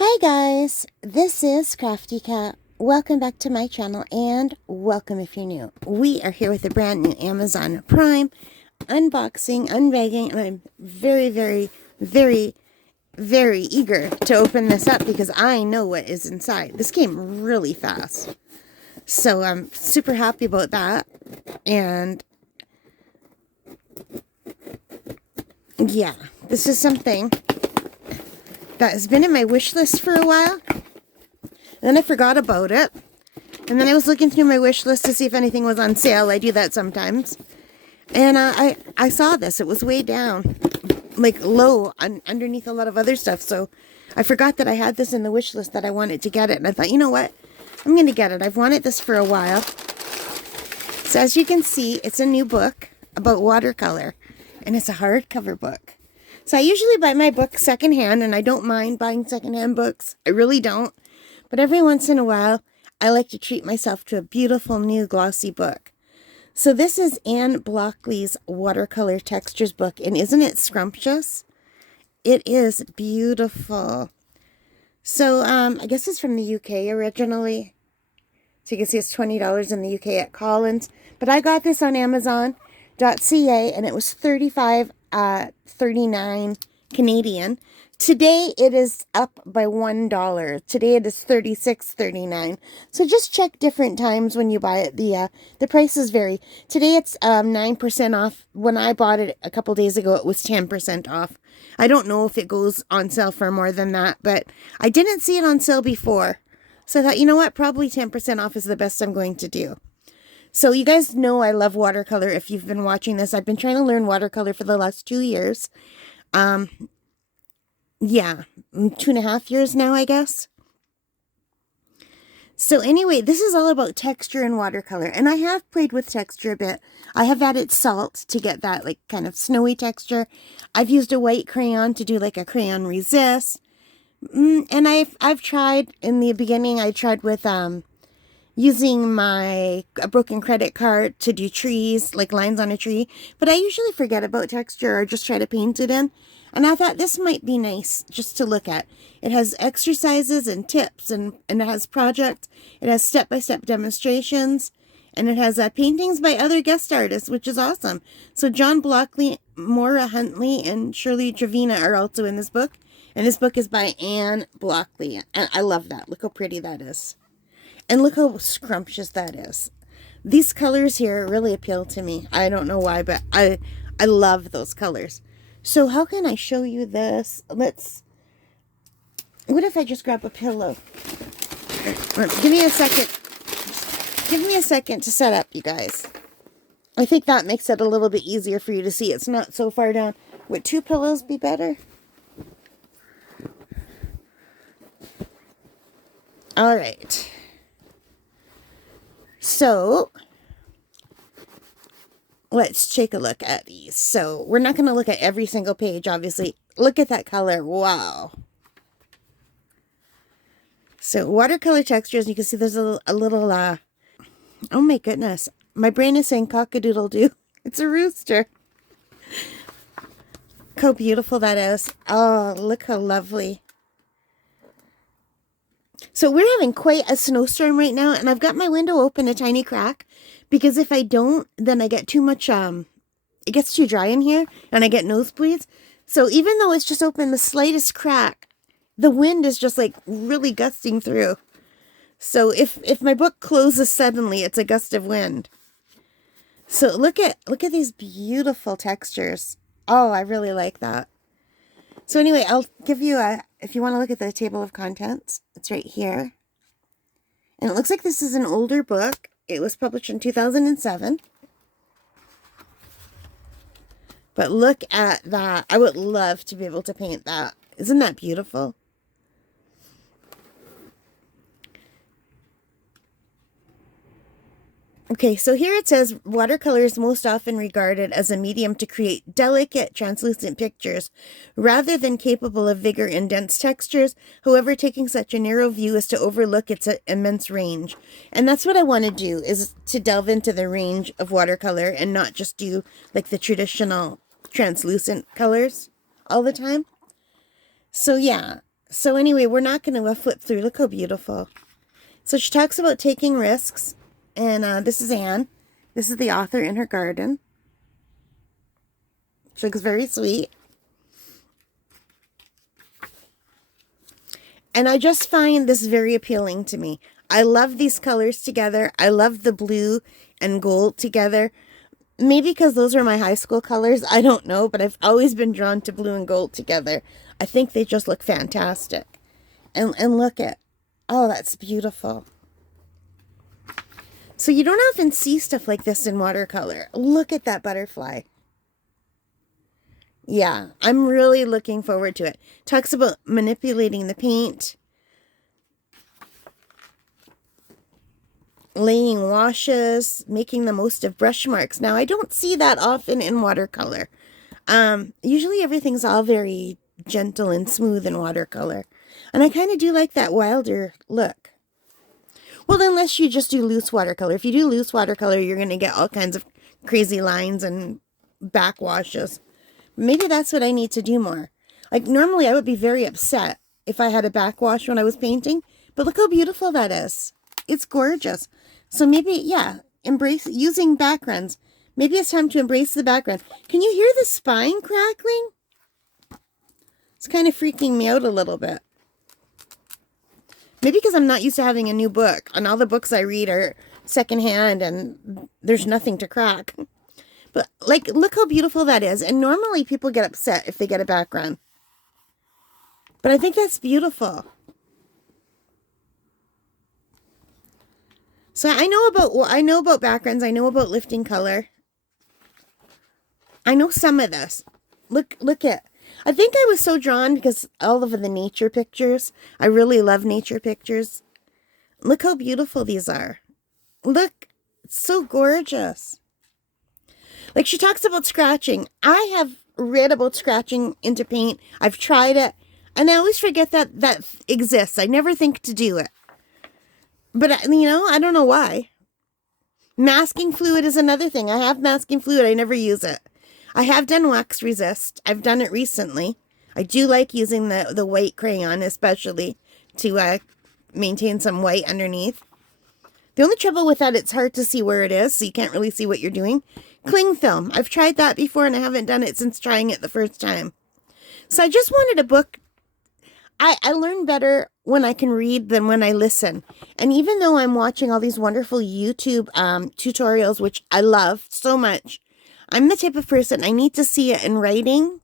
Hi guys, this is Crafty Cat. Welcome back to my channel and welcome if you're new. We are here with a brand new Amazon Prime unboxing, unbagging, and I'm very eager to open this up because I know what is inside. This came really fast. So I'm super happy about that. And yeah, this is something that has been in my wish list for a while. Then I forgot about it. And then I was looking through my wish list to see if anything was on sale. I do that sometimes. And I saw this. It was way down, like low, underneath a lot of other stuff. So I forgot that I had this in the wish list that I wanted to get it. And I thought, you know what? I'm going to get it. I've wanted this for a while. So as you can see, it's a new book about watercolor. And it's a hardcover book. So I usually buy my books secondhand, and I don't mind buying secondhand books. I really don't. But every once in a while, I like to treat myself to a beautiful new glossy book. So this is Anne Blockley's Watercolor Textures book, and isn't it scrumptious? It is beautiful. So I guess it's from the UK originally. So you can see it's $20 in the UK at Collins. But I got this on Amazon.ca, and it was $35.39 Canadian. Today it is up by $1. Today it is $36.39. So just check different times when you buy it. The prices vary. Today it's 9% off. When I bought it a couple days ago, it was 10% off. I don't know if it goes on sale for more than that, but I didn't see it on sale before. So I thought, you know what? Probably 10% off is the best I'm going to do. So you guys know I love watercolor. If you've been watching this, I've been trying to learn watercolor for the last 2 years. Yeah, 2.5 years now, I guess. So anyway, this is all about texture in watercolor. And I have played with texture a bit. I have added salt to get that like kind of snowy texture. I've used a white crayon to do like a crayon resist. And I've tried, in the beginning, I tried with using a broken credit card to do trees, like lines on a tree. But I usually forget about texture or just try to paint it in. And I thought this might be nice just to look at. It has exercises and tips, and it has projects. It has step-by-step demonstrations. And it has paintings by other guest artists, which is awesome. So John Blockley, Maura Huntley, and Shirley Trevina are also in this book. And this book is by Anne Blockley. And I love that. Look how pretty that is. And look how scrumptious that is. These colors here really appeal to me. I don't know why, but I love those colors. So how can I show you this? What if I just grab a pillow? Give me a second. Give me a second to set up, you guys. I think that makes it a little bit easier for you to see. It's not so far down. Would 2 pillows be better? All right. So let's take a look at these. So we're not going to look at every single page, obviously. Look at that color. Wow. So watercolor textures, you can see there's a little, oh my goodness. My brain is saying cock-a-doodle-doo. It's a rooster. Look how beautiful that is. Oh, look how lovely. So we're having quite a snowstorm right now, and I've got my window open a tiny crack, because if I don't, then I get too much, it gets too dry in here, and I get nosebleeds. So even though it's just open the slightest crack, the wind is just like really gusting through. So if my book closes suddenly, it's a gust of wind. So look at these beautiful textures. Oh, I really like that. So anyway, I'll give you if you want to look at the table of contents, it's right here. And it looks like this is an older book. It was published in 2007. But look at that. I would love to be able to paint that. Isn't that beautiful? Okay, so here it says, watercolor is most often regarded as a medium to create delicate, translucent pictures, rather than capable of vigor and dense textures. However, taking such a narrow view is to overlook its immense range. And that's what I want to do, is to delve into the range of watercolor and not just do like the traditional translucent colors all the time. So yeah, So anyway, we're not going to flip through. Look how beautiful. So she talks about taking risks. And this is Anne. This is the author in her garden. She looks very sweet. And I just find this very appealing to me. I love these colors together. I love the blue and gold together. Maybe because those are my high school colors. I don't know, but I've always been drawn to blue and gold together. I think they just look fantastic. And look at, oh, that's beautiful. So you don't often see stuff like this in watercolor. Look at that butterfly. Yeah, I'm really looking forward to it. Talks about manipulating the paint, laying washes, making the most of brush marks. Now, I don't see that often in watercolor. Usually everything's all very gentle and smooth in watercolor. And I kind of do like that wilder look. Well, unless you just do loose watercolor. If you do loose watercolor, you're going to get all kinds of crazy lines and backwashes. Maybe that's what I need to do more. Like, normally I would be very upset if I had a backwash when I was painting. But look how beautiful that is. It's gorgeous. So maybe, yeah, embrace using backgrounds. Maybe it's time to embrace the background. Can you hear the spine crackling? It's kind of freaking me out a little bit. Maybe because I'm not used to having a new book. And all the books I read are secondhand and there's nothing to crack. But, like, look how beautiful that is. And normally people get upset if they get a background. But I think that's beautiful. So I know about backgrounds. I know about lifting color. I know some of this. Look at, I think I was so drawn because all of the nature pictures. I really love nature pictures. Look how beautiful these are. Look, it's so gorgeous. Like, she talks about scratching. I have read about scratching into paint. I've tried it. And I always forget that exists. I never think to do it. But, you know, I don't know why. Masking fluid is another thing. I have masking fluid. I never use it. I have done wax resist. I've done it recently. I do like using the white crayon, especially to maintain some white underneath. The only trouble with that, it's hard to see where it is, so you can't really see what you're doing. Cling film. I've tried that before, and I haven't done it since trying it the first time. So I just wanted a book. I learn better when I can read than when I listen. And even though I'm watching all these wonderful YouTube tutorials, which I love so much, I'm the type of person, I need to see it in writing.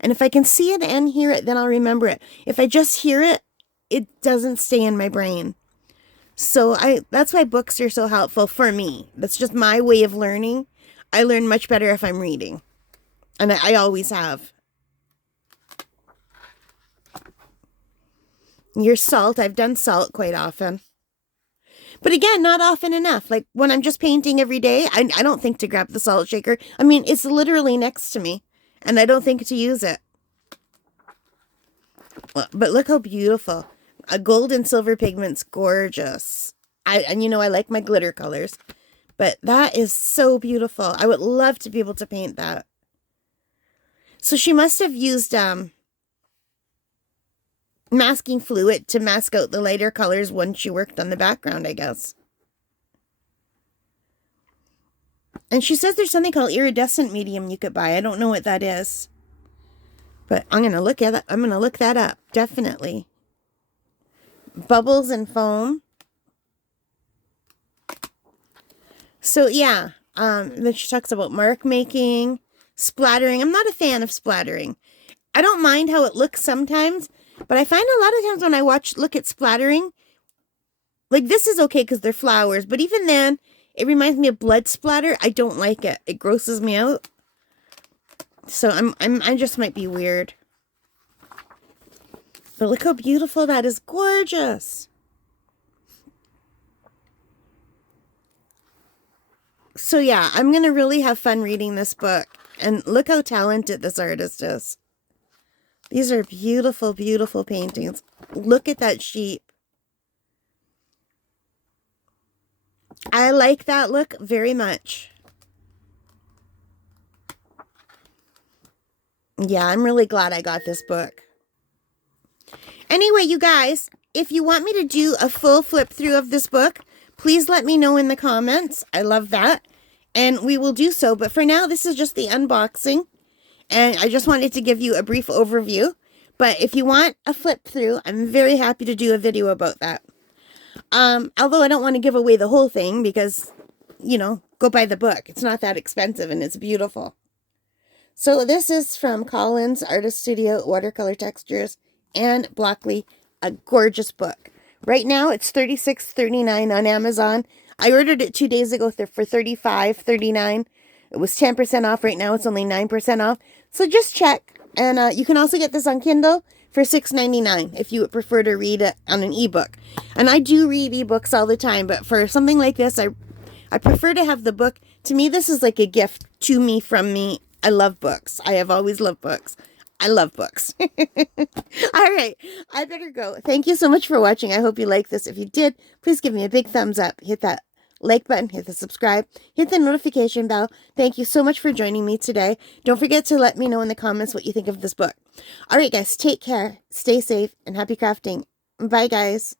And if I can see it and hear it, then I'll remember it. If I just hear it, it doesn't stay in my brain. So that's why books are so helpful for me. That's just my way of learning. I learn much better if I'm reading. And I always have. Your salt, I've done salt quite often. But again, not often enough. Like when I'm just painting every day, I don't think to grab the salt shaker. I mean, it's literally next to me. And I don't think to use it. But look how beautiful. Gold and silver pigment's gorgeous. And you know, I like my glitter colors. But that is so beautiful. I would love to be able to paint that. So she must have used masking fluid to mask out the lighter colors when she worked on the background, I guess. And she says there's something called iridescent medium you could buy. I don't know what that is. But I'm going to look at that. I'm going to look that up. Definitely. Bubbles and foam. So yeah, then she talks about mark making, splattering. I'm not a fan of splattering. I don't mind how it looks sometimes, but I find a lot of times when I look at splattering, like this is okay because they're flowers, but even then, it reminds me of blood splatter. I don't like it. It grosses me out. So I just might be weird. But look how beautiful that is. Gorgeous. So yeah, I'm going to really have fun reading this book. And look how talented this artist is. These are beautiful, beautiful paintings. Look at that sheep. I like that look very much. Yeah, I'm really glad I got this book. Anyway, you guys, if you want me to do a full flip through of this book, please let me know in the comments. I love that. And we will do so. But for now, this is just the unboxing. And I just wanted to give you a brief overview. But if you want a flip through, I'm very happy to do a video about that. Although I don't want to give away the whole thing because, you know, go buy the book. It's not that expensive and it's beautiful. So this is from Collins Artist Studio Watercolor Textures and Blockley, a gorgeous book. Right now it's $36.39 on Amazon. I ordered it 2 days ago for $35.39. It was 10% off. Right now it's only 9% off. So just check. And you can also get this on Kindle for $6.99 if you would prefer to read it on an ebook. And I do read ebooks all the time, but for something like this, I prefer to have the book. To me, this is like a gift to me from me. I love books. I have always loved books. I love books. All right, I better go. Thank you so much for watching. I hope you liked this. If you did, please give me a big thumbs up. Hit that like button, hit the subscribe, hit the notification bell. Thank you so much for joining me today. Don't forget to let me know in the comments what you think of this book. All right, guys, take care, stay safe, and happy crafting. Bye, guys.